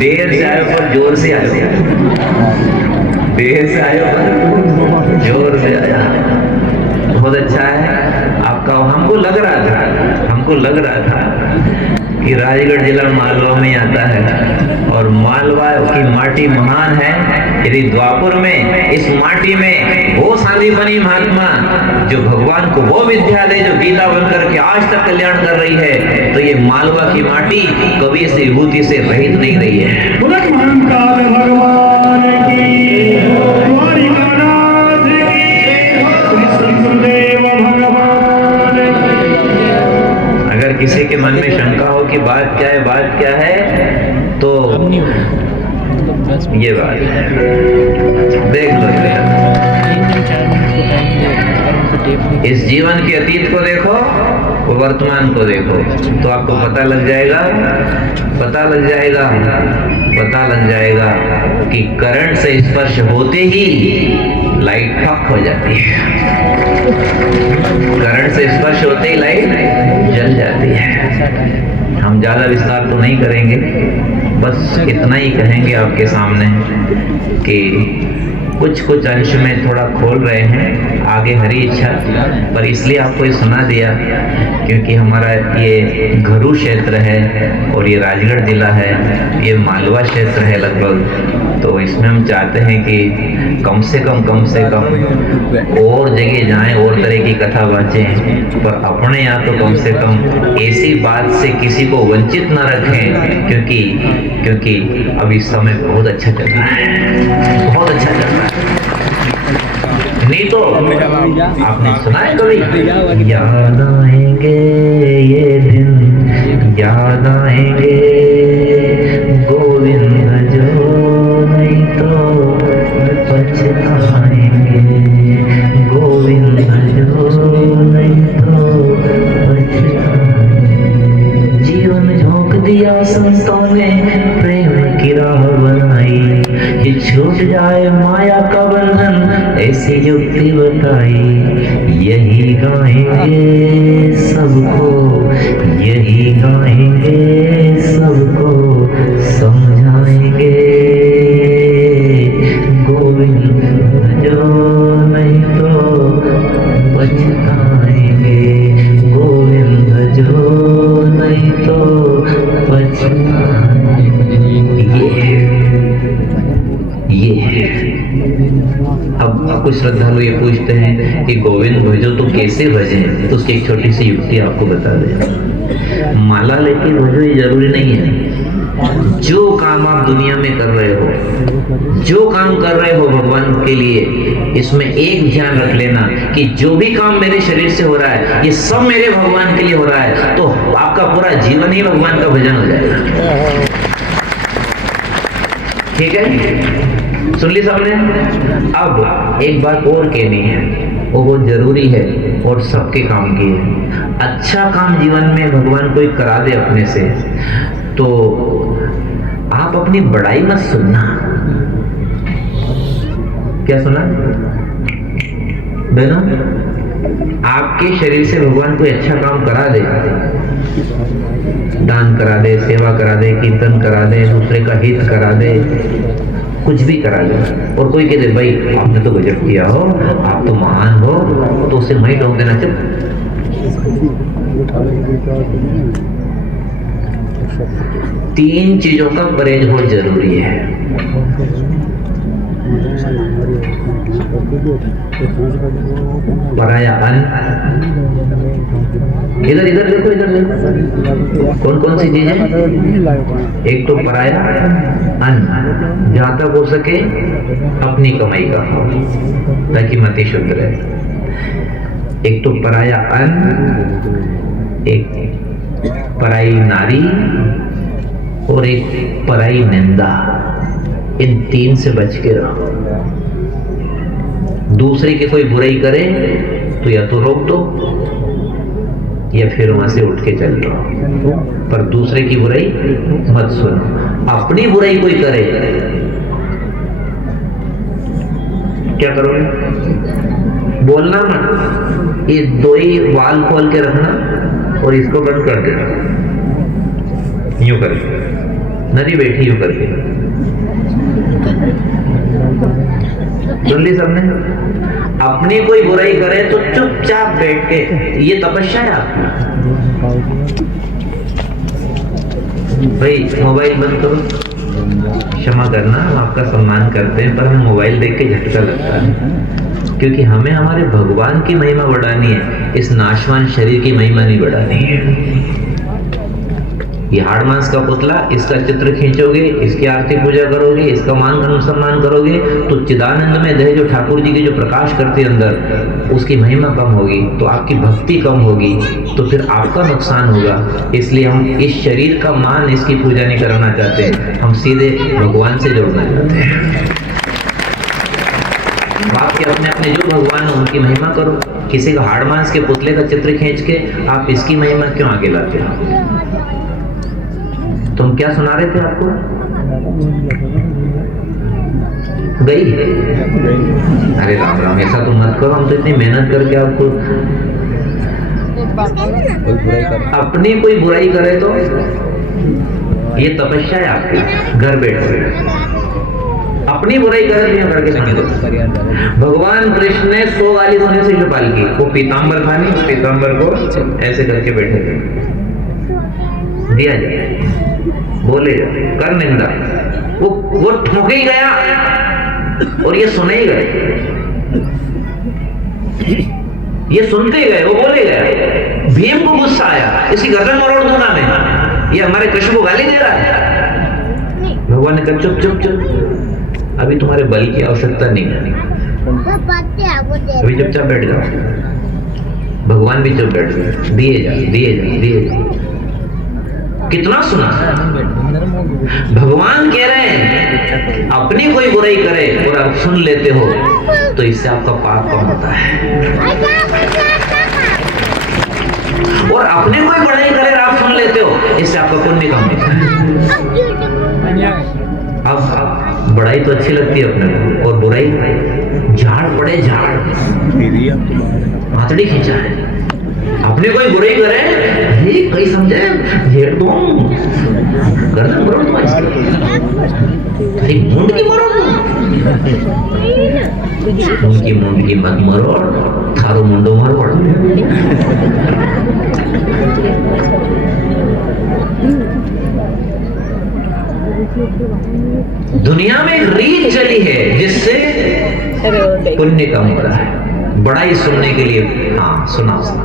देर से आयो पर जोर से आयो, देर से आयो पर जोर से आया। बहुत अच्छा है आपका। हमको लग रहा था कि राजगढ़ जिला मालवा में आता है और मालवा की माटी महान है। यदि द्वापर में इस माटी में वो सांदीपनी महात्मा जो भगवान को वो विद्या दे जो गीता बनकर के आज तक कल्याण कर रही है, तो ये मालवा की माटी कभी इस विभूति से रहित नहीं रही है। भगवान की अगर किसी के मन में शंका हो कि बात क्या है, तो ये बात देख लो। इस जीवन के अतीत को देखो, वर्तमान को देखो, तो आपको पता लग जाएगा कि करंट से स्पर्श होते ही लाइट ठप हो जाती है। करंट से स्पर्श होते ही लाइट जल जाती है। हम ज्यादा विस्तार तो नहीं करेंगे, बस इतना ही कहेंगे आपके सामने कि कुछ अंश में थोड़ा खोल रहे हैं, आगे हरी इच्छा, पर इसलिए आपको ये सुना दिया क्योंकि हमारा ये घरू क्षेत्र है और ये राजगढ़ जिला है, ये मालवा क्षेत्र है लगभग। तो इसमें हम चाहते हैं कि कम से कम और जगह जाएं, और तरह की कथा बाँचें, पर अपने यहाँ तो कम से कम ऐसी बात से किसी को वंचित न रखें, क्योंकि अभी समय बहुत अच्छा चल रहा है, बहुत अच्छा चल रहा है। नहीं तो आपने सुना है कभी, याद आएंगे ये दिन, याद आएंगे गोविंद जो नहीं तो पछताएंगे, गोविंद जो नहीं तो पछताएंगे। जीवन झोंक दिया संतों ने, प्रेम की राह बनाई, ये छूट जाए माया का बंधन, ऐसी युक्ति बताई। यही गाएंगे सबको, यही गाएंगे सबको समझाएंगे, गोविंद जो नहीं तो पछताएंगे, गोविंद जो नहीं तो पछताएंगे। ये अब कुछ श्रद्धालु ये पूछते हैं कि गोविंद भजो तो कैसे भजें, तो उसकी एक छोटी सी युक्ति आपको बता दें। माला लेके भजो ये जरूरी नहीं है। जो काम आप दुनिया में कर रहे हो, जो काम कर रहे हो भगवान के लिए, इसमें एक ध्यान रख लेना कि जो भी काम मेरे शरीर से हो रहा है ये सब मेरे भगवान के लिए हो रहा है, तो आपका पूरा जीवन ही भगवान का भजन हो जाएगा। ठीक है, सुन ली सबने। अब एक बात और कहनी है, वो बहुत जरूरी है और सबके काम की है। अच्छा काम जीवन में भगवान कोई करा दे अपने से, तो आप अपनी बड़ाई मत सुनना। क्या सुना बहनों? आपके शरीर से भगवान कोई अच्छा काम करा दे, दान करा दे, सेवा करा दे, कीर्तन करा दे, दूसरे का हित करा दे, कुछ भी करा दे, और कोई कह दे भाई आपने तो गजब किया हो, आप तो महान हो, तो उसे वही ठोक देना। चुप। तीन चीजों का परहेज बहुत जरूरी है। पराया अन्न, इधर देखो, इधर देखो, कौन कौन सी चीजें? एक तो पराया अन्न, जहां तक हो सके अपनी कमाई का खाओ ताकि मति शुद्ध रहे। एक तो पराया अन्न, एक पराई नारी और एक पराई निंदा। इन तीन से बच के रहो। दूसरे की कोई बुराई करे तो या तो रोक दो या फिर वहां से उठ के चल लो, पर दूसरे की बुराई मत सुनो। अपनी बुराई कोई करे, क्या करोगे? बोलना मत, ये दो ही वाल खोल के रखना और इसको बंद कर देना, यूं कर। नदी बैठी हो करके, सुन ली सबने? अपनी कोई बुराई करे तो चुपचाप बैठ के, ये तपस्या है आपकी। भाई मोबाइल बंद करो, क्षमा करना, हम आपका सम्मान करते हैं, पर हमें मोबाइल देख के झटका लगता है, क्योंकि हमें हमारे भगवान की महिमा बढ़ानी है, इस नाशवान शरीर की महिमा नहीं बढ़ानी है। ये हाड़ मांस का पुतला, इसका चित्र खींचोगे, इसकी आरती पूजा करोगे, इसका मान सम्मान करोगे, तो चिदानंद में दे जो ठाकुर जी की जो प्रकाश करते अंदर, उसकी महिमा कम होगी, तो आपकी भक्ति कम होगी, तो फिर आपका नुकसान होगा। इसलिए हम इस शरीर का मान, इसकी पूजा नहीं कराना चाहते, हम सीधे भगवान से जोड़ना चाहते हैं। आपके अपने अपने जो भगवान हो उनकी महिमा करो। किसी का हाड़ मांस के पुतले का चित्र खींच के आप इसकी महिमा क्यों आगे लाते हो? तुम क्या सुना रहे थे आपको? गई? अरे राम राम, ऐसा तो मत करो, हम तो इतनी मेहनत करके आपको। अपनी कोई बुराई करे तो ये तपस्या है आपकी, घर बैठे अपनी बुराई करे तो करके सुने दो। भगवान कृष्ण ने 100 गाली सुने से छुपाल की, वो पीताम्बर खानी, पीताम्बर को ऐसे करके बैठे थे, दिया जाए, बोले कर निंदा, वो ठोके ही गया और ये सुने ही गए, ये सुनते ही गए, वो बोले गए। भीम को गुस्सा आया, इसकी गर्दन मरोड़ दूंगा मैं, ये हमारे कृष्ण को गाली दे रहा है। भगवान ने कहा चुप चुप चुप, अभी तुम्हारे बल की आवश्यकता नहीं है, अभी चुपचाप बैठ जाओ। भगवान भी चुप बैठ गए, दिए जा दिए जा दिए जा। कितना सुना? भगवान कह रहे हैं अपनी कोई बुराई करे और आप सुन लेते हो तो इससे आपका पाप कम होता है, और अपने कोई बुराई करे और आप सुन लेते हो इससे आपका पुण्य कम होता है। अब बड़ाई तो अच्छी लगती है अपने को, और बुराई झाड़ पड़े, झाड़ हाथड़ी खींचा है। अपने कोई बुराई करे, ये कहीं समझे झेड़ दो, गर्दन मरोड़ दो, मुंड की मरोड़ दो, उनकी मुंड की मत मरोड़, थारो मुंडो मरोड़। दुनिया में एक रीत चली है जिससे पुण्य कम हो रहा है, बड़ाई सुनने के लिए। हाँ सुना सुना,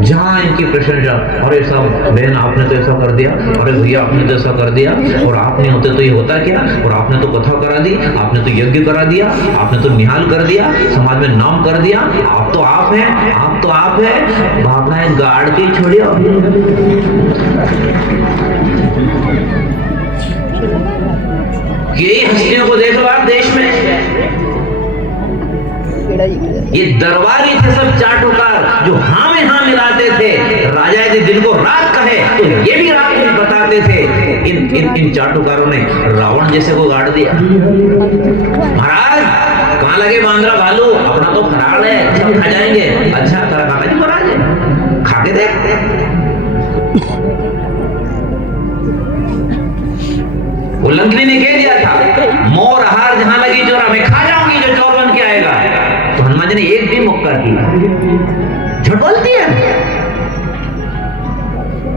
जहाँ इनकी प्रशंसा, अरे साहब बहन आपने तो ऐसा कर दिया, अरे भैया आपने तो ऐसा कर दिया, और आप नहीं होते तो ये होता क्या, और आपने तो कथा करा दी, आपने तो यज्ञ करा दिया, आपने तो निहाल कर दिया, समाज में नाम कर दिया, आप तो आप हैं, आप तो आप हैं। भावना है गाड़ के छोड़िए। यही हस्तियों को देख लो आप देश में, ये दरबारी थे सब चाटुकार, जो हाँ में हाँ मिलाते थे। राजा यदि दिन को रात कहे तो ये भी रात को बताते थे। इन चाटुकारों ने रावण जैसे को गाड़ दिया। महाराज कहाँ लगे बांद्रा भालू, अपना तो फरार है, सब खा जाएंगे। अच्छा तेरा काका जी महाराज है, खा के देख। वो लंकनी ने कह दिया था, मोर हार जहां लगी चोरा, मैं खा जाऊंगी जो चोर बन के आएगा। तो हनुमान जी ने एक भी मौका की, झूठ बोलती है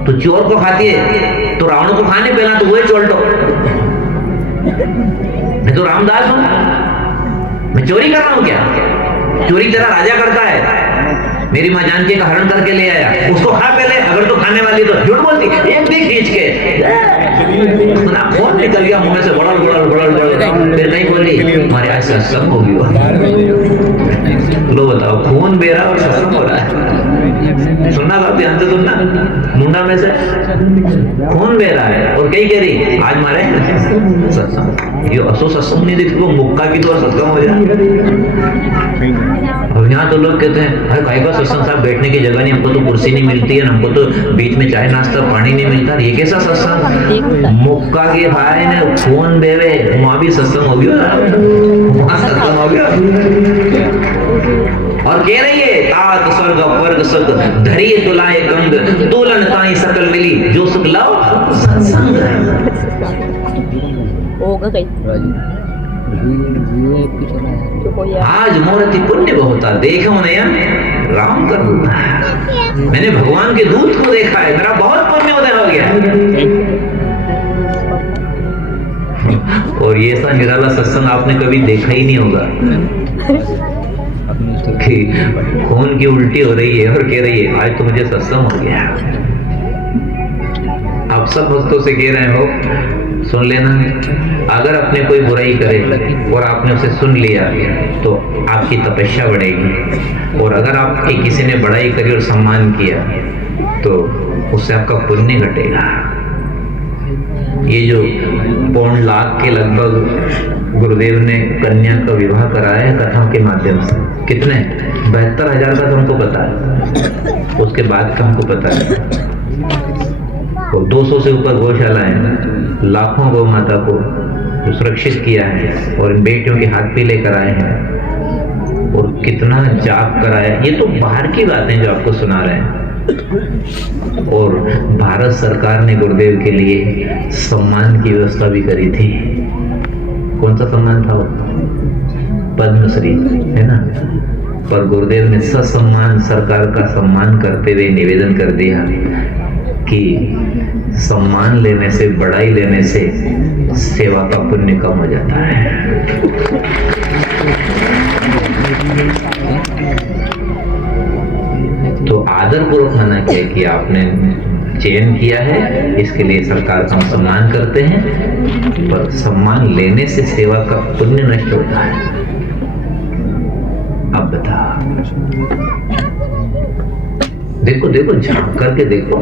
तो चोर को खाती है, तो रावण को खाने पहला तो वही चोर लो। मैं तो रामदास हूं, मैं चोरी कर रहा हूं क्या? चोरी तेरा राजा करता है। मेरी मां जानकी का हरण करके ले आया, उसको खा पहले, अगर तो खाने वाली तो झूठ बोलती। एक भी खींच के फोन निकल गया मुंह में से, बड़ल बड़ल बड़ल बड़ल, फिर नहीं बोली हमारे आज सत्संग हो गया। लो बताओ, खून बह रहा और सत्संग हो रहा है। सुनना बात ध्यान से सुनना, मुंडा में से खून बह रहा है और कई कह रही आज मारे सत्संग। ये असो सत्संग नहीं देखो, मुक्का की तो सत्संग हो जाए। अब यहाँ तो लोग कहते हैं अरे भाई का सत्संग साहब, बैठने की जगह नहीं, हमको तो कुर्सी नहीं मिलती है, हमको तो बीच में चाय नाश्ता पानी नहीं मिलता। ये कैसा सत्संग? मुक्का के भाई ने खून बेवे, वहां भी सत्संग हो गया, वहां सत्संग हो गया। और कह रही है तात स्वर्ग वर्ग सुख, धरिए तुलाए कंग, तोलन ताई सकल मिली, जो सुख लाओ सत्संग होगा कहीं आज मोरती पुण्य बहुता देखो नया राम कर दूंगा। मैंने भगवान के दूत को देखा है, मेरा बहुत पुण्य उदय हो गया। और ये ऐसा निराला सत्संग आपने कभी देखा ही नहीं होगा कि खून की उल्टी हो रही है और कह रही है आज तो मुझे सत्संग हो गया। आप सब भक्तों से कह रहे हो सुन लेना, अगर अपने कोई बुराई करे और आपने उसे सुन लिया तो आपकी तपस्या बढ़ेगी, और अगर आपकी किसी ने बड़ाई करी और सम्मान किया तो उससे आपका पुण्य घटेगा। ये जो 1.5 लाख के लगभग गुरुदेव ने कन्या का विवाह कराया है कथाओं के माध्यम से, कितने 72,000 का तो हमको पता है, उसके बाद का हमको पता है। और 200 से ऊपर गौशालाएं, लाखों गौ माता को सुरक्षित किया है और इन बेटियों के हाथ पीले कराए हैं और कितना जाप कराया। ये तो बाहर की बातें जो आपको सुना रहे हैं। और भारत सरकार ने गुरुदेव के लिए सम्मान की व्यवस्था भी करी थी। कौन सा सम्मान था वो? पद्मश्री, है ना। पर गुरुदेव ने ससम्मान सरकार का सम्मान करते हुए निवेदन कर दिया कि सम्मान लेने से, बड़ाई लेने से सेवा का पुण्य कम हो जाता है। तो आदर पूर्वक मना किया कि आपने चयन किया है, इसके लिए सरकार का हम सम्मान करते हैं, पर सम्मान लेने से सेवा का पुण्य नष्ट होता है। अब बता, देखो देखो, झांक करके देखो,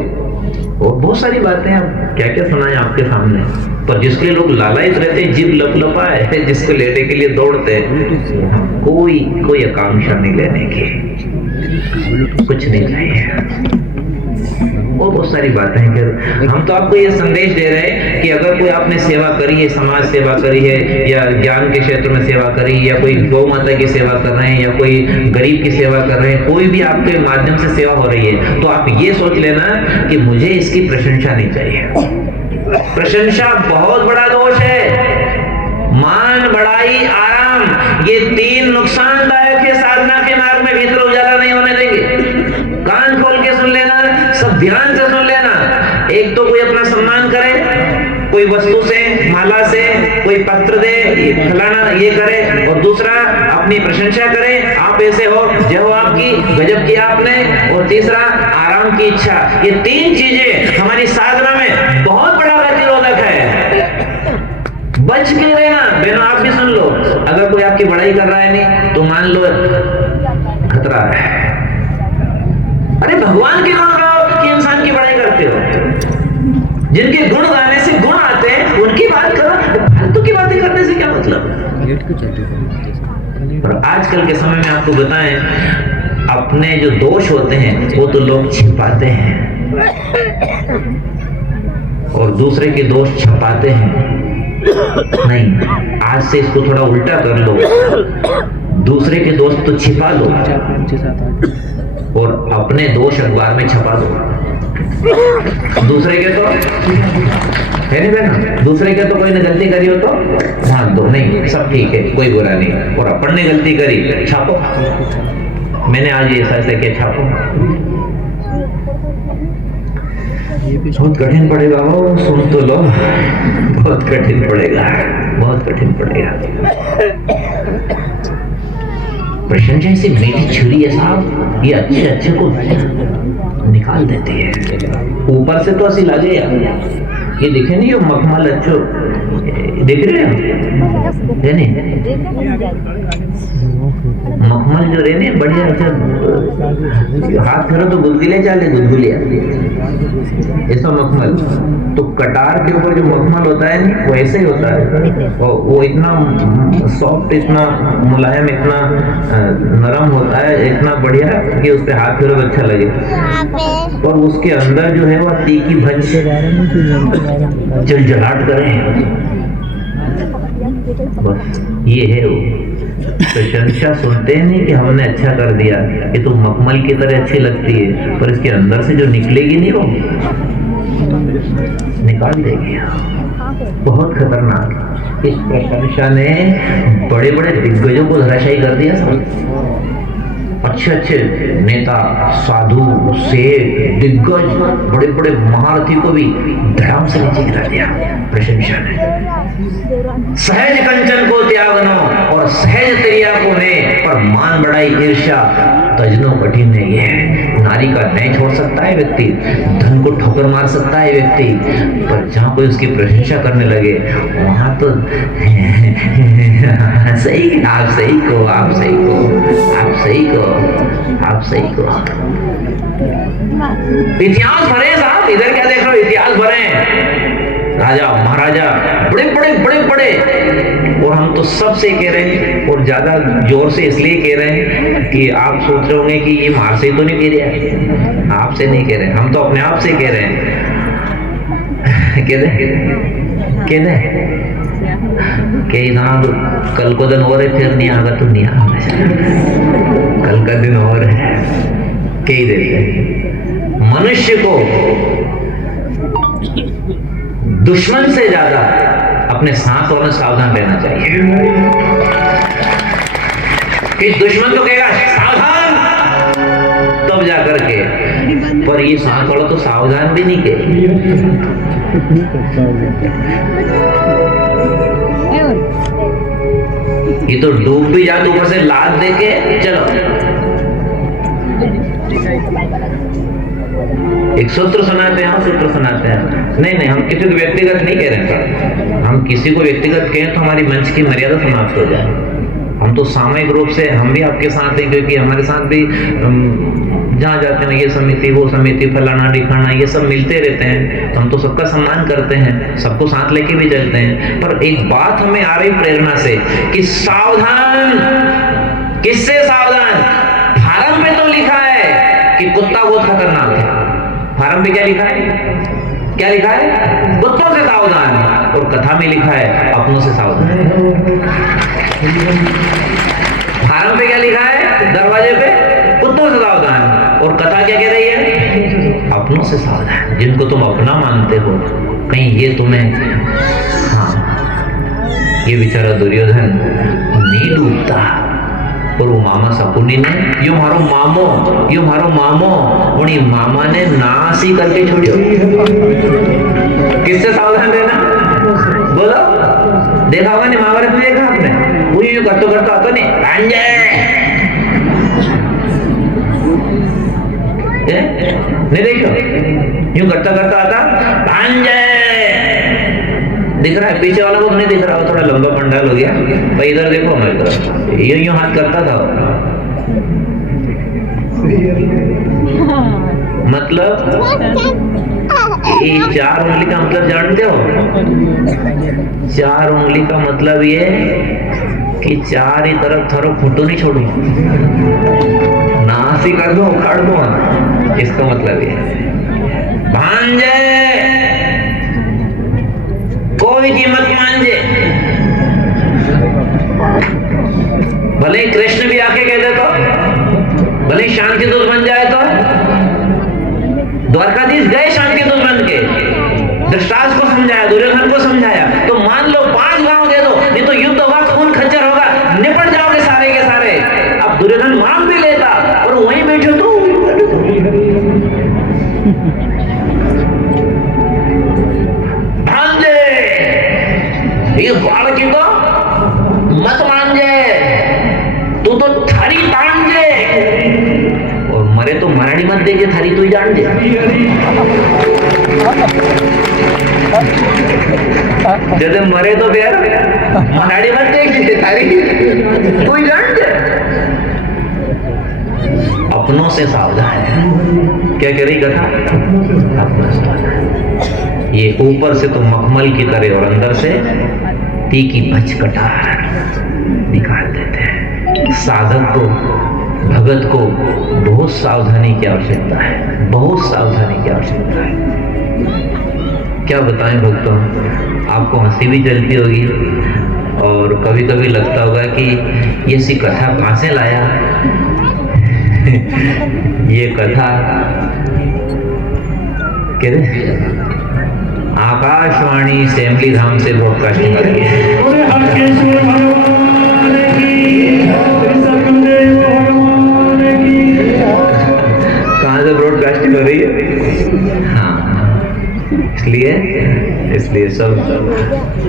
और बहुत सारी बातें अब क्या क्या सुनाए आपके सामने। पर जिसके लिए लोग लालायित रहते हैं, जीभ लपलपाए, जिसको लेने के लिए दौड़ते हैं, कोई आकांक्षा नहीं लेने की, कुछ नहीं चाहिए। और बहुत सारी बातें हैं। फिर हम तो आपको ये संदेश दे रहे हैं कि अगर कोई आपने सेवा करी है, समाज सेवा करी है, या ज्ञान के क्षेत्र में सेवा करी, या कोई गौ माता की सेवा कर रहे हैं, या कोई गरीब की सेवा कर रहे हैं, कोई भी आपके माध्यम से सेवा हो रही है, तो आप ये सोच लेना कि मुझे इसकी प्रशंसा नहीं चाहिए। प्रशंसा बहुत बड़ा दोष है। मान, बड़ाई, आराम, ये 3 नुकसानदायक है साधना के मार्ग में। भीतर उजाला नहीं होने देंगे। कान खोल के सुन लेना, सब ध्यान से सुन लेना। एक तो कोई अपना सम्मान करे, कोई वस्तु से, माला से, कोई पत्र दे, फलाना ये करे, और दूसरा अपनी प्रशंसा करे, आप ऐसे हो, जय हो आपकी, गजब किया आपने, और तीसरा आराम की इच्छा। ये 3 चीजें हमारी साधना में बहुत बड़ा प्रतिरोधक है। बच के रहना। बहनों आप भी सुन लो, अगर कोई आपकी बड़ाई कर रहा है नहीं तो मान लो खतरा है। अरे भगवान के गुण गाओ कि इंसान की बड़ाई करते हो? जिनके गुण गाने से गुण आते हैं उनकी बात करो, फालतू की बातें करने से क्या मतलब? और आजकल के समय में आपको बताएं, अपने जो दोष होते हैं वो तो लोग छिपाते हैं और दूसरे के दोष छुपाते हैं। नहीं, आज से इसको थोड़ा उल्टा कर लो, दूसरे के दोष तो छिपा लो और अपने दोष अखबार में छपा दो। दूसरे के तो है नहीं ना, दूसरे के तो कोई ने गलती करी हो तो हाँ दो, नहीं सब ठीक है, कोई बुरा नहीं, और अपन ने गलती करी छापो, मैंने आज ऐसा ऐसा किया, छापो। बहुत कठिन पड़ेगा वो, सुन तो लो, बहुत कठिन पड़ेगा, बहुत कठिन पड़ेगा। प्रशंसा से मेरी छुरी है साहब, ये अच्छे अच्छे को निकाल देती है। ऊपर से तो असि लागे यार, ये देखे नहीं, ये मखमल अच्छो देख रहे हो, मखमल जो रहने बढ़िया अच्छा, हाथ फेरो तो गुदगुले चाले, गुदगुलिया ऐसा मखमल। तो कटार के ऊपर जो मखमल होता है नहीं, वो ऐसे ही होता है, और वो इतना सॉफ्ट, इतना मुलायम, इतना नरम होता है, इतना बढ़िया कि उस पर हाथ फेरो तो अच्छा लगे। और उसके अंदर जो है वो तीखी भंज जलजलाहट करे। बस ये है वो प्रशंसा। सुनते हैं नहीं कि हमने अच्छा कर दिया, ये तो मखमल की तरह अच्छी लगती है, पर इसके अंदर से जो निकलेगी नहीं वो निकाल देगी। बहुत खतरनाक। इस प्रशंसा ने बड़े बड़े दिग्गजों को धराशायी कर दिया। अच्छे अच्छे नेता, साधु, सेठ, दिग्गज, बड़े बड़े महारथी को भी धड़ाम से नीचे गिरा दिया प्रशंसा ने। सहज कंचन को त्यागनो और सहज त्रिया को ने, पर मान बढ़ाई ईर्ष्या तजनो कठिन है। ये नारी का नहीं छोड़ सकता है व्यक्ति, धन को ठोकर मार सकता है व्यक्ति, पर जहां कोई उसकी प्रशंसा करने लगे वहां तो सही, आप सही को, आप सही को, आप सही को, आप सही को। इतिहास भरे साहब, इधर क्या देख रहे हो, इतिहास भरे राजा महाराजा बड़े बड़े बड़े बड़े, और हम तो सबसे कह रहे हैं, और ज्यादा जोर से इसलिए कह रहे हैं कि आप सोच रहे होंगे कि ये मार से तो नहीं कह रहे, आपसे नहीं कह रहे, हम तो अपने आप से कह रहे हैं। कह दे कि ना कल को दिन और है, फिर नहीं आगा तो नहीं आगा, कल का दिन और है, कह देते। मनुष्य को दुश्मन से ज्यादा अपने साथ और सावधान रहना चाहिए। कि दुश्मन तो कहेगा सावधान, तब जाकर के, पर ये साथ वाला तो सावधान भी नहीं कहे। ये तो डूब भी जाते, ऊपर से लात देके चलो। एक सूत्र सुनाते हैं, सूत्र सुनाते हैं, नहीं हम किसी को व्यक्तिगत नहीं कह रहे हैं। हम किसी को व्यक्तिगत कहें तो हमारी मंच की मर्यादा समाप्त हो जाए। हम तो सामूहिक रूप से हम भी आपके साथ हैं, क्योंकि हमारे साथ भी जहाँ जाते हैं ये समिति वो समिति फलाना ढिकाना ये सब मिलते रहते हैं, तो हम तो सबका सम्मान करते हैं, सबको साथ लेके भी चलते हैं। पर एक बात हमें आ रही प्रेरणा से कि सावधान, किससे सावधान? फार्म पे तो लिखा है कि कुत्ता बहुत खतरनाक है। फार्म पे क्या लिखा है? क्या लिखा है? कुत्तों से सावधान। और कथा में लिखा है अपनों से सावधान। फार्म पे क्या लिखा है? दरवाजे पे कुत्तों से सावधान, और कथा क्या कह रही है? अपनों से सावधान। जिनको तुम अपना मानते हो, कहीं ये तुम्हें, हाँ ये बेचारा दुर्योधन नहीं डूबता, और वो मामा शकुनी ने यो मारो मामो उन्हीं मामा ने नास ही करके छोड़ियो। किससे सावधान रहना? बोलो, देखा होगा नहीं महाभारत में, देखा आपने? वो यूं करता आता नहीं, नहीं देखो, यूं करता आता दिख रहा है, पीछे वाला को नहीं दिख रहा, थोड़ा लंबा पंडाल हो गया भाई, इधर देखो हमारी तरफ, यूं हाथ करता था। मतलब ये 4 उंगली का मतलब जानते हो? 4 उंगली का मतलब ये कि 4 ही तरफ थारो फोटो नहीं छोड़ू, नासी कर दो, उखाड़ दो, इसका मतलब ये। भांजे कोई कीमत मांझे, भले कृष्ण भी आके कह दे तो, भले शांति दूत बन जाए तो, द्वारकाधीश गए शांति दूत बन के, धृतराष्ट्र को समझाया, दुर्योधन को समझाया, तो मान लो 5 गांव दे दो, नहीं तो युद्ध होगा, खून खच्चर होगा, निपट जाओगे सारे के सारे। अब दुर्योधन मांग भी लेता और वहीं बैठे तो भांजे ये बाल की तो मत मांझे, तू तो थारी तांजे, और मरे तो मराठी मत देजे, थारी तू ही जान दे। जब मरे तो फिर मराठी मत देखे, थारी तू ही जान दे। अपनों से सावधान है। क्या कह रही कथा? अपनों से सावधान। ये ऊपर से तो मखमल की तरह और अंदर से तीखी भचकटार निकाल देते हैं। साधक को, भगत को बहुत सावधानी की आवश्यकता है, बहुत सावधानी की आवश्यकता है। क्या बताएं भक्तों, आपको हंसी भी चलती होगी और कभी कभी लगता होगा कि ये सी कथा कहां से लाया। ये कथा महारानी सेमली धाम से ब्रॉडकास्टिंग हो रही है। कहाँ से ब्रॉडकास्टिंग हो रही है? हाँ, इसलिए सब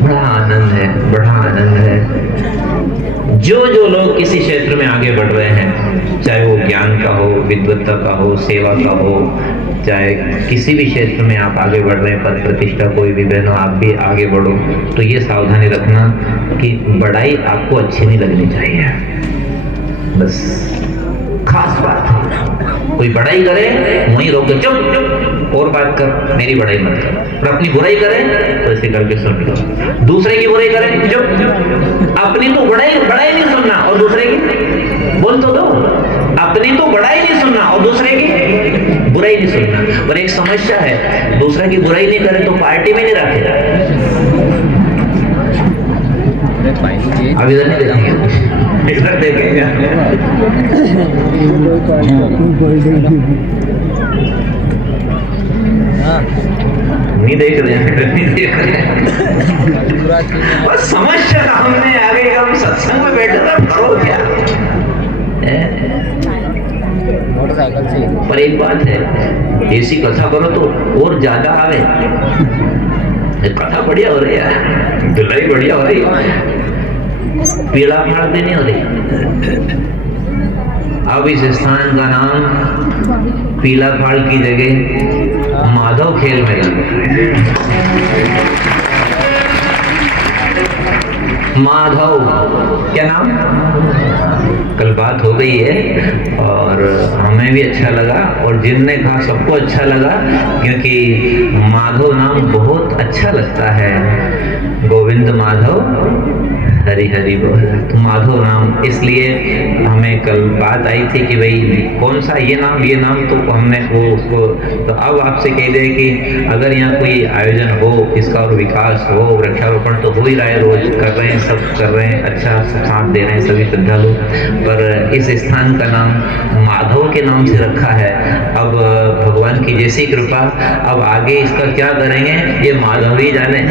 बड़ा आनंद है, बड़ा आनंद है। जो लोग किसी क्षेत्र में आगे बढ़ रहे हैं, चाहे वो ज्ञान का हो, विद्वत्ता का हो, सेवा का हो, चाहे किसी भी क्षेत्र में आप आगे बढ़ रहे हैं, पद प्रतिष्ठा, कोई भी बहनों आप भी आगे बढ़ो, तो ये सावधानी रखना कि बड़ाई आपको अच्छी नहीं लगनी चाहिए। बस खास बात है, कोई बड़ाई करे वहीं रोक के चुप और बात कर, मेरी बड़ाई मत कर। और अपनी बुराई करे तो ऐसे करके सुन लो, दूसरे की बुराई करे चुप। अपनी तो बड़ाई नहीं सुनना और दूसरे की बोल तो दो। अपनी तो बड़ाई नहीं सुनना और दूसरे की बुराई नहीं सुनना। और एक समस्या है, दूसरे की बुराई नहीं करे तो पार्टी में नहीं रखेगा। अब इधर नहीं देखेंगे, इधर देखेंगे। नहीं देख रहे हैं। और समस्या हमने आगे हम सत्संग में बैठे था, करो क्या? मोटरसाइकिल से। पर एक बात है, ऐसी कथा करो तो और ज्यादा आवे। कथा बढ़िया हो रही है, दुलाई बढ़िया हो रही है, पीड़ा फाड़ देनी हो रही। अब इस स्थान का नाम पीला फाड़ की जगह माधव खेल मैदान। माधव क्या नाम? कल बात हो गई है और हमें भी अच्छा लगा और जिनने कहा सबको अच्छा लगा, क्योंकि माधव नाम बहुत अच्छा लगता है। गोविंद माधव हरि हरि बोल। तो माधव नाम इसलिए हमें कल बात आई थी कि भाई कौन सा ये नाम तो हमने वो उसको, तो अब आपसे कह दे कि अगर यहाँ कोई आयोजन हो, इसका और विकास हो, वृक्षारोपण तो हो ही रहा है, रोज कर रहे हैं, सब कर रहे हैं, अच्छा साथ दे रहे हैं सभी श्रद्धालु, पर इस स्थान का नाम माधव के नाम से रखा है। अब भगवान की जैसी कृपा, अब आगे इसका क्या करेंगे ये माधव ही जाने।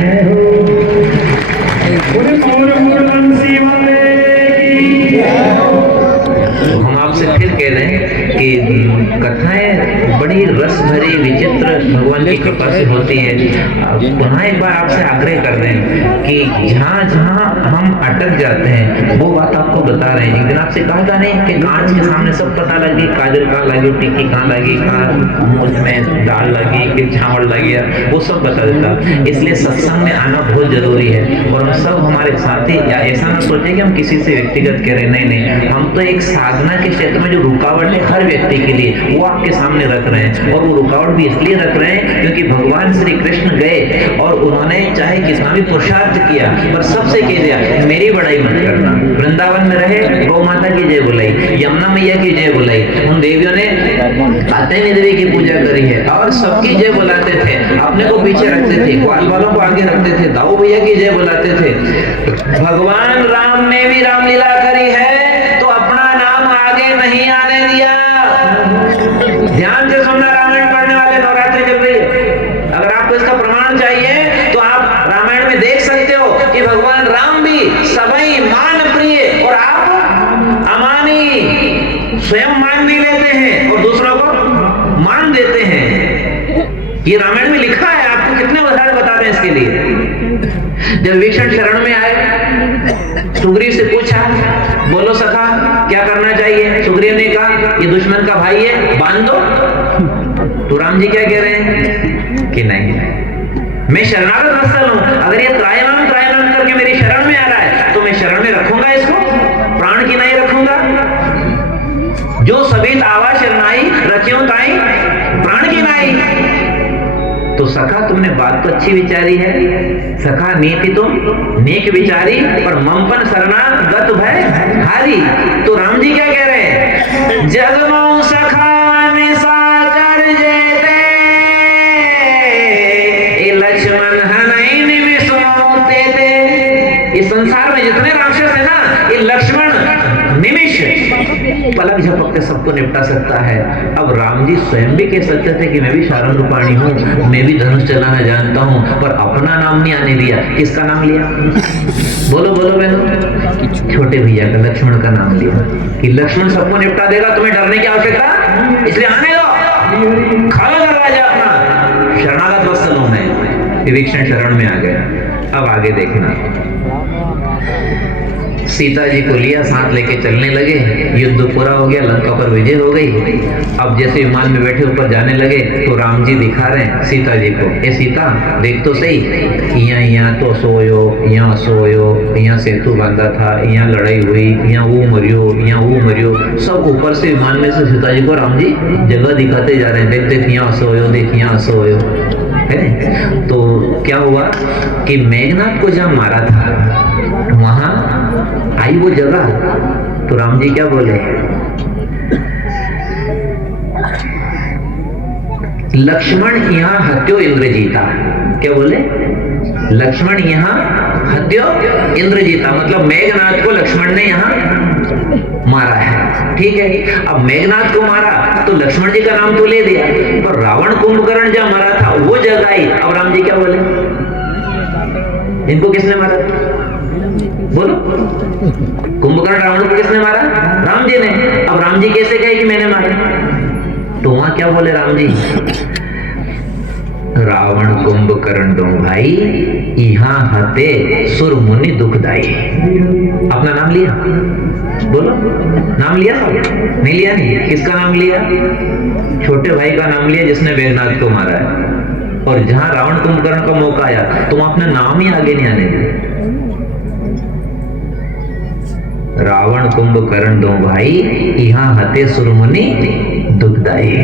हम आपसे फिर कह रहे हैं कि कथाएं बड़ी रस भरी विचित्र भगवान की कृपा से होती है। पुनः एक बार आपसे आग्रह कर रहे हैं कि जहाँ हम अटक जाते हैं वो बात आपको बता रहे हैं। एक दिन आपसे कहा था नहीं कि कांच के सामने सब पता लगी, काजल कहाँ लगी, टिक्की कहाँ लगी, कहाँ मुझ में दाल लगी, कि चावल लग गया, वो सब बता देता। इसलिए सत्संग में आना बहुत जरूरी है। और हम सब हमारे साथी या ऐसा ना सोचे कि हम किसी से व्यक्तिगत कह रहे, नहीं, हम तो एक साधना के क्षेत्र में जो रुकावट है हर व्यक्ति के लिए वो आपके सामने रख रहे हैं। और वो रुकावट भी इसलिए रख रहे हैं क्योंकि भगवान श्री कृष्ण गए और उन्होंने चाहे कितना भी पुरुषार्थ किया पर सबसे कह दिया मेरी बड़ाई मत करना। वृंदावन में रहे, गौ माता की जय बुलाई, यमुना मैया की जय बुलाई, उन देवियों ने कात्यायनी देवी की पूजा करी है और सबकी जय बुलाते थे, अपने को पीछे रखते थे, ग्वाल वालों को आगे रखते थे, दाऊ भैया की जय बुलाते थे। भगवान राम ने भी रामलीला करी है तो अपना नाम आगे नहीं आने दिया। ध्यान से सुनना, रामायण पढ़ने वाले, नवरात्रि चल रही है, अगर आपको इसका प्रमाण चाहिए तो आप रामायण में देख सकते हो कि भगवान राम भी सभी मान प्रिय और आप अमानी, स्वयं मान भी लेते हैं और दूसरों को मान देते हैं। ये रामायण में लिखा है, आपको कितने उदाहरण बता दें इसके लिए। जब विभीषण शरण में आए, सुग्रीव से पूछा, बोलो सखा क्या करना चाहिए? सुग्रीव ने कहा ये दुश्मन का भाई है, बांध दो। तो राम जी क्या कह रहे हैं कि नहीं, मैं शरणागत वत्सल हूं, अगर ये त्रायमाम करके मेरी शरण में आ रहा है तो मैं शरण में रखूंगा इसको, प्राण की नहीं रखूंगा। जो सभी आवा शरणाई रख्यों ताई प्राण की नहीं। तो सखा तुमने बात तो अच्छी विचारी है, सखा नीति तुम नेक विचारी, पर ममपन शरणा गत भय हारी। तो राम जी क्या कह रहे हैं? जगमो सखा निसाकर जेते, लक्ष्मण हनई निमिष मोते ते। इस संसार में जितने राक्षस है ना, ये लक्ष्मण निमिष पलक झपक के सबको निपटा सकता है। अब राम जी स्वयं भी कह सकते थे कि मैं भी शारण रूपाणी हूँ, मैं भी धनुष चलाना जानता हूँ, पर अपना नाम नहीं आने दिया। किसका नाम लिया? बोलो बोलो बहनों। छोटे भैया का, लक्ष्मण का नाम लिया कि लक्ष्मण सबको निपटा देगा, तुम्हें डरने की आवश्यकता, इसलिए आने दो, खाओ दरवाजा अपना। शरणागत वत्सलों में विभीषण शरण में आ गए। अब आगे देखना, सीता जी को लिया, साथ लेके चलने लगे। युद्ध पूरा हो गया, लंका पर विजय हो गई। अब जैसे विमान में बैठे ऊपर जाने लगे तो राम जी दिखा रहे हैं सीता जी को, ए सीता देख तो सही, यहाँ तो सोयो, यहाँ सोयो, यहाँ सेतु बांधा था, यहाँ लड़ाई हुई, यहाँ वो मरियो, यहाँ वो मरियो। सब ऊपर से विमान में से सीता जी को राम जी जगह दिखाते जा रहे हैं, देख देख यहाँ सोयो, देख यहाँ सोयो है। तो क्या हुआ कि मेघनाथ को जहां मारा था वहां आई वो जगह, तो राम जी क्या बोले, लक्ष्मण यहाँ हत्यो इंद्रजीता। क्या बोले? लक्ष्मण यहाँ हत्यो इंद्रजीता, मतलब मेघनाथ को लक्ष्मण ने यहाँ मारा है। ठीक है, अब मेघनाथ को मारा तो लक्ष्मण जी का नाम तो ले दिया, पर रावण कुंभकर्ण जहां मारा था वो जगह आई। अब राम जी क्या बोले, इनको किसने मारा? बोलो, कुंभकर्ण रावण को किसने मारा? राम जी ने। अब राम जी कैसे कहे कि मैंने मारा? तो वहां क्या बोले राम जी, रावण कुंभकर्ण दो भाई, यहाँ हते सुर मुनि दुखदाई। अपना नाम लिया, बोलो नाम लिया सब? नहीं लिया, नहीं। किसका नाम लिया? छोटे भाई का नाम लिया जिसने मेघनाथ को मारा है। और जहां रावण कुंभकर्ण का मौका आया तुम अपना नाम ही आगे नहीं आने दिया। रावण कुंभकर्ण दो भाई, यहाँ हते सुर मुनि दुखदाई।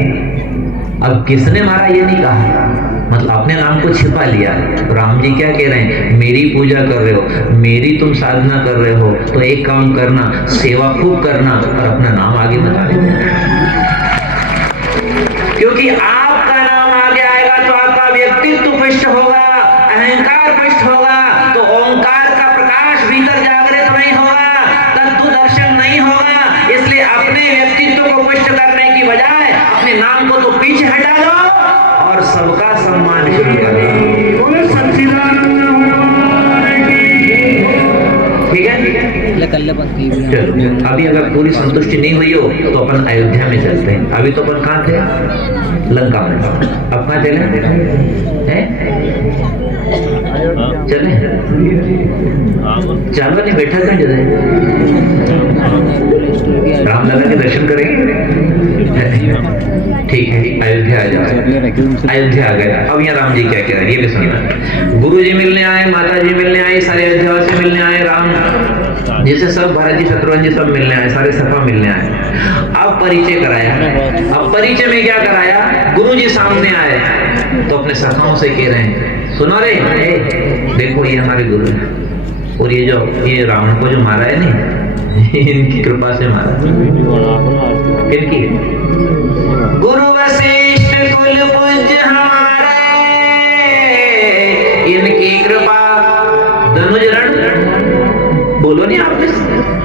अब किसने मारा ये नहीं कहा, मतलब अपने नाम को छिपा लिया। राम जी क्या कह रहे हैं, मेरी पूजा कर रहे हो, मेरी तुम साधना कर रहे हो, तो एक काम करना, सेवा खूब करना और अपना नाम आगे बता देना, क्योंकि आपका नाम आगे आएगा तो आपका व्यक्तित्व पुष्ट होगा, अहंकार पुष्ट होगा, तो ओंकार का प्रकाश भीतर जागृत नहीं होगा, तत्व दर्शन नहीं होगा। इसलिए अपने व्यक्तित्व को पुष्ट करने की बजाय अपने नाम को तो पीछे हटा लो और सबका सम्मान शुरू करो। ठीक है, चलो अभी अगर पूरी संतुष्टि नहीं हुई हो तो अपन अयोध्या में चलते हैं। अभी तो अपन कहाँ थे? लंका में। अब कहाँ चले हैं? चले चालवा नहीं बैठा था, चले रामलला के दर्शन करेंगे। ठीक है, अयोध्या आ जाओ। अयोध्या आ गए। अब यहाँ राम जी क्या कह रहे हैं ये भी सुनना। गुरु जी मिलने आए, माता जी मिलने आई, सारे अयोध्या से मिलने आए, राम जैसे सब भरत जी शत्रुघ्न जी सब मिलने आए, सारे सभा मिलने आए। अब परिचय कराया। अब परिचय में क्या कराया, गुरु जी सामने आए तो अपने सखाओं से कह रहे हैं, सुनो रे, देखो ये हमारे गुरु है, और ये जो ये रावण को जो मारा है नहीं, इनकी कृपा से मारा। किनकी? गुरु वशिष्ठ कुल पूज्य हमारे, इनकी कृपा धनुज रण। बोलो नहीं आपने,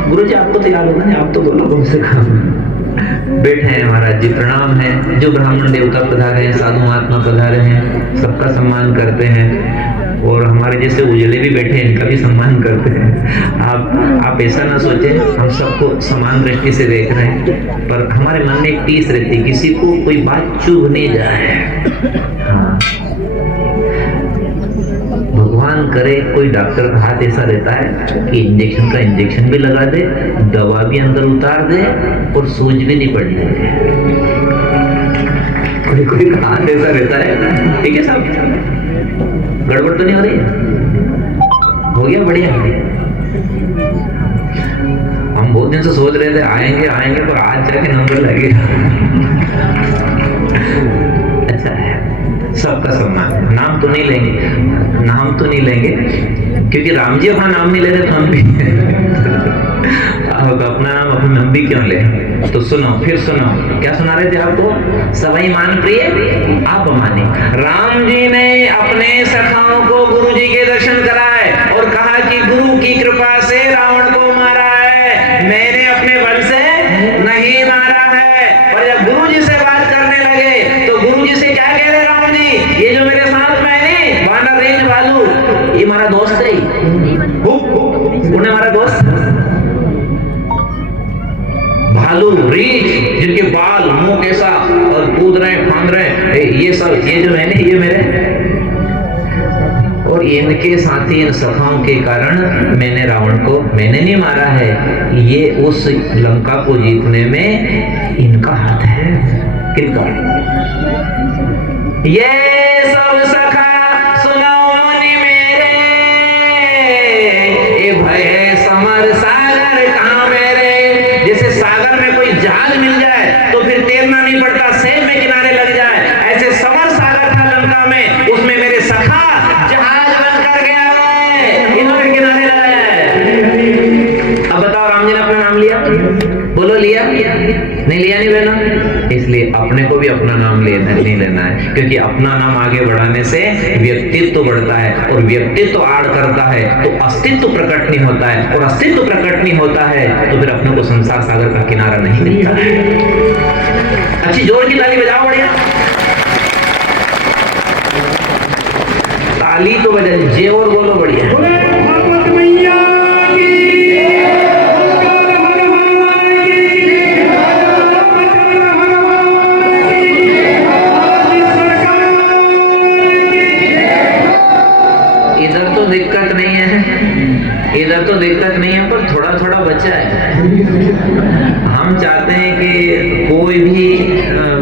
गुरु जी आपको तो याद होगा नहीं, आप तो बोलो कम से कम। बैठे हैं महाराज जी, प्रणाम है। जो ब्राह्मण देवता पधारे हैं, साधु महात्मा पधारे हैं, सबका सम्मान करते हैं। और हमारे जैसे उजले भी बैठे हैं, इनका भी सम्मान करते हैं। आप ऐसा ना सोचे हम सबको समान दृष्टि से देख रहे हैं, पर हमारे मन में एक टीस रहती, किसी को कोई बात चुभ नहीं जाए। हाँ, भगवान करे कोई डॉक्टर का हाथ ऐसा रहता है कि इंजेक्शन का इंजेक्शन भी लगा दे, दवा भी अंदर उतार दे और सूज भी नहीं पड़ने दे। कोई हाथ ऐसा रहता है। ठीक है साहब, गड़बड़ तो नहीं हो रही? हो गया बढ़िया। हम बहुत दिन से सोच रहे थे आएंगे आएंगे, पर आज जाके नंबर लगे। अच्छा है, सबका सम्मान। नाम तो नहीं लेंगे, नाम तो नहीं लेंगे, क्योंकि राम जी अपना नाम नहीं ले रहे तो हम भी अपना नाम अपने हम भी क्यों ले। तो सुनो, फिर सुनो, क्या सुना रहे थे आपको? सवई मान प्रिय आप माने। राम जी ने अपने सखाओं को गुरु जी के दर्शन कराए और कहा कि गुरु की कृपा से रावण को मारा है, मैंने अपने बल से नहीं मारा दोस्त है, उन्हें मारा दोस्त। भालू, रीछ, जिनके बाल मुंह कैसा और कूद रहे फांद रहे, ये सब, ये जो है ना, ये मेरे, और इनके साथी इन सखाओं के कारण मैंने रावण को, मैंने नहीं मारा है, ये उस लंका को जीतने में इनका हाथ है। किनका? ये सब सखा सुनो मुनि मेरे, ये भय समर सागर कहाँ मेरे। जैसे सागर में कोई जहाज मिल जाए तो फिर तैरना नहीं पड़ता, सेब में किनारे लग जाए, ऐसे समर सागर था लंका में, उसमें मेरे सखा जहाज बनकर गया है, इन्होंने किनारे लगाया है। अब बताओ, राम जी ने अपना नाम लिया? बोलो, लिया? नहीं लिया? नहीं बहना? इसलिए अपने को भी अपना नाम नहीं लेना है, क्योंकि अपना नाम आगे बढ़ाने से व्यक्तित्व बढ़ता है, और व्यक्तित्व आड़ करता है तो अस्तित्व प्रकट नहीं होता है, और अस्तित्व प्रकट नहीं होता है तो फिर अपने को संसार सागर का किनारा नहीं मिलता है। अच्छी जोर की ताली बजाओ, बढ़िया ताली तो बजाओ, जे और बोलो, बढ़िया। दिक्कत नहीं है, इधर तो दिक्कत नहीं है, पर थोड़ा थोड़ा बचा है। हम चाहते हैं कि कोई भी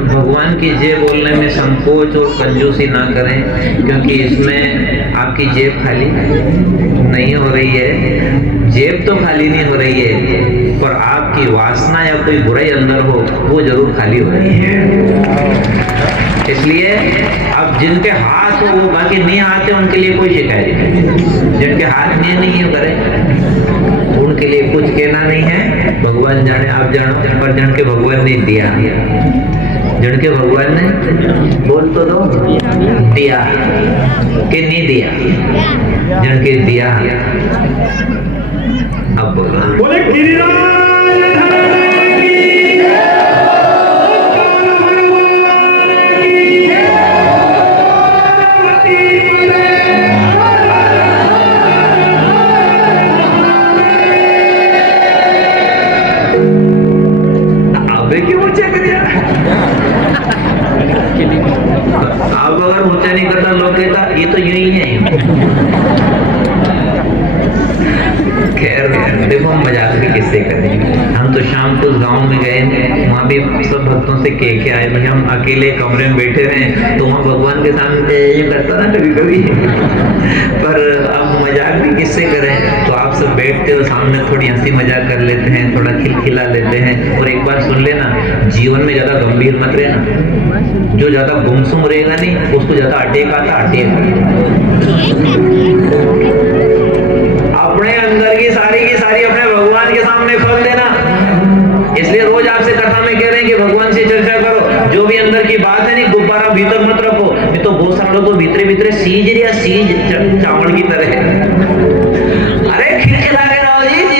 भगवान की जय बोलने में संकोच और कंजूसी ना करें, क्योंकि इसमें आपकी जेब खाली नहीं हो रही है। जेब तो खाली नहीं हो रही है, पर आपकी वासना या कोई बुराई अंदर हो वो जरूर खाली हो रही है। इसलिए अब जिनके हाथ हो वो बाकी नहीं आते, उनके लिए कोई शिकायत नहीं। जिनके हाथ नहीं करें उनके लिए कुछ कहना नहीं है। भगवान जाने, आप जानो, पर जिनके भगवान ने दिया, जिनके भगवान ने, बोल तो दो, दिया कि नहीं दिया? जिनके दिया, अब बोलो। अब अगर ऊंचा नहीं करता लोग कहता ये तो यूं ही है। खैर देखो, हम मजाक भी किससे करें। हम तो शाम को गांव में गए, वहाँ भी सब भक्तों से कह के आए, हम अकेले कमरे में बैठे रहे तो वहाँ भगवान के सामने ये करता ना कभी कभी। पर अब मजाक भी किससे करें, तो आप सब बैठते हो सामने, थोड़ी हंसी मजाक कर लेते हैं, थोड़ा खिलखिला लेते हैं। और एक बात सुन लेना, जीवन में ज्यादा गंभीर मत रहना। जो ज्यादा गुमसुम रहेगा नहीं, उसको ज्यादा अटेक आता, अटेक। अपने अंदर की सारी अपने भगवान के सामने खोल देना। इसलिए रोज आपसे कथा में कह रहे हैं कि भगवान से चर्चा करो, जो भी अंदर की बात है नहीं, गुब्बारा भीतर मत रखो, नहीं तो बहुत सारे लोग तो भीतरे भीतरे सीज चावल की तरह। अरे खिलखिला के रहो जी,